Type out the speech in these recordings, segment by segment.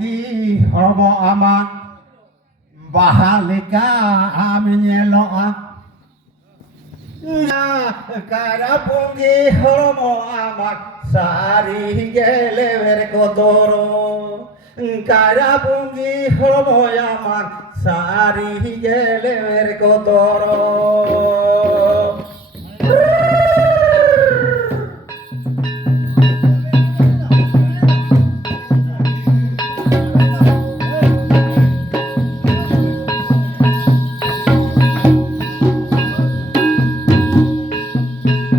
punggi hormo aman bahalika aminyeloa kara punggi hormo aman sari gele berkodoro kara punggi hormo aman sari gele berkodoro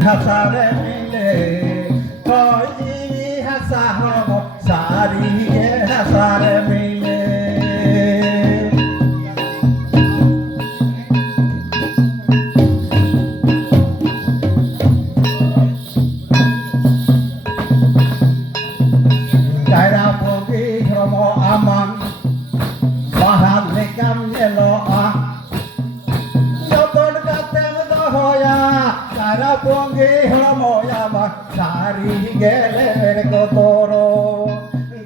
hasare mile koi hasa homo sari ge hasare mile kara pogi homo aman bahal lekam yeloa kara punggi hormo aman sari gele berkodoro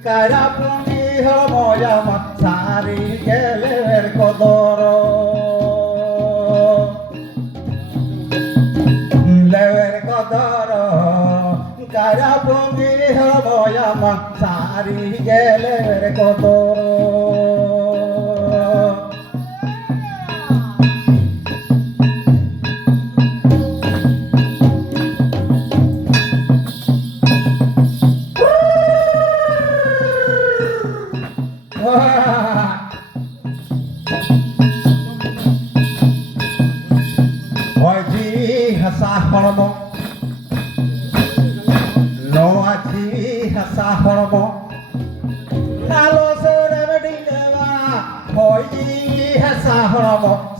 kara punggi hormo aman sari gele berkodoro berkodoro kara punggi hormo aman sari gele berkodoro Oji hasa hormo, lo aji hasa hormo, nalo sore bedineva, oji hasa hormo.